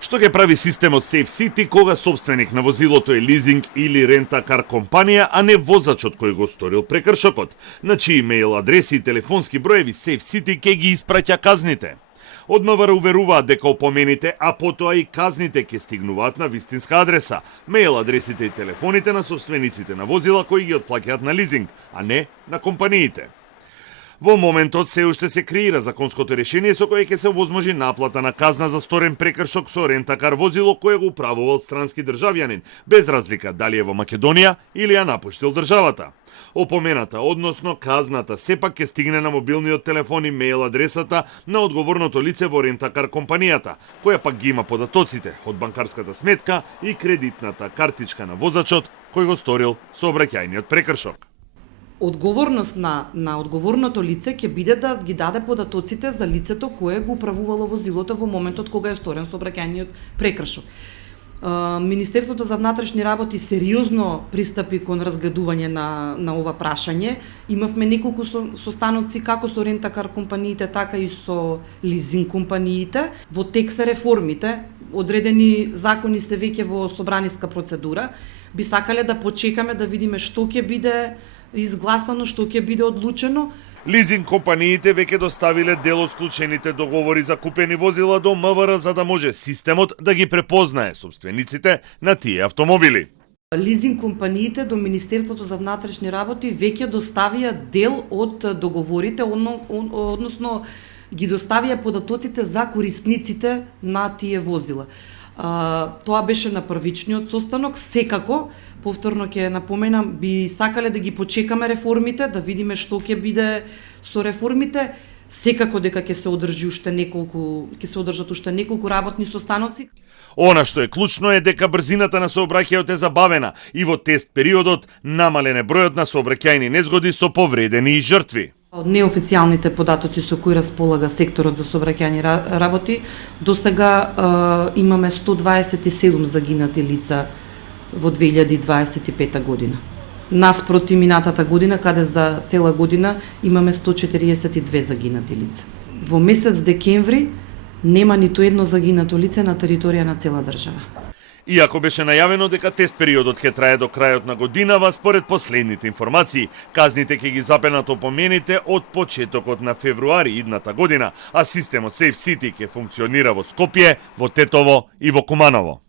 Што ќе прави системот Safe City кога собственик на возилото е лизинг или рента-кар компанија, а не возачот кој го сторил прекршокот? На чии имејл адреси и телефонски броеви Safe City ќе ги испраќа казните? Од МВР уверуваат дека опомените, а потоа и казните ќе стигнуваат на вистинска адреса, мејл адресите и телефоните на собствениците на возила кои ги отплаќаат на лизинг, а не на компаниите. Во моментот се уште се креира законското решение со кое ќе се овозможи наплата на казна за сторен прекршок со рента-кар возило кое го управувал странски државјанин, без разлика дали е во Македонија или ја напуштил државата. Опомената, односно казната, сепак ќе стигне на мобилниот телефон и мејл адресата на одговорното лице во рента-кар компанијата, која пак ги има податоците од банкарската сметка и кредитната картичка на возачот кој го сторил сообраќајниот прекршок. Одговорност на одговорното лице ќе биде да ги даде податоците за лицето кое го управувало возилото во моментот кога е сторен сообраќајниот прекршок. Министерството за внатрешни работи сериозно пристапи кон разгледување на ова прашање. Имавме неколку состаноци како со рентакар компаниите, така и со лизинг компаниите. Во тек се реформите, одредени закони се веќе во собраниска процедура. Би сакале да почекаме да видиме што ќе биде изгласано, што ќе биде одлучено. Лизинг компаниите веќе доставиле дел од склучените договори за купени возила до МВР за да може системот да ги препознае собствениците на тие автомобили. Лизинг компаниите до Министерството за внатрешни работи веќе доставија дел од договорите, односно ги доставија податоците за корисниците на тие возила. Тоа беше на првичниот состанок. Секако, повторно ќе напоменам, би сакале да ги почекаме реформите, да видиме што ќе биде со реформите. Секако дека ќе се одржат уште неколку работни состаноци. Она што е клучно е дека брзината на сообраќајот е забавена и во тест периодот намален е бројот на сообраќајни незгоди со повредени и жртви. Од неофицијалните податоци со кои располага секторот за сообраќајни работи, досега имаме 127 загинати лица во 2025 година. Наспроти минатата година, каде за цела година имаме 142 загинати лица. Во месец декември нема ниту едно загинато лице на територија на цела држава. Иако беше најавено дека тест периодот ќе трае до крајот на годинава, според последните информации, казните ќе ги запенат опомените од почетокот на февруари идната година, а системот Safe City ќе функционира во Скопје, во Тетово и во Куманово.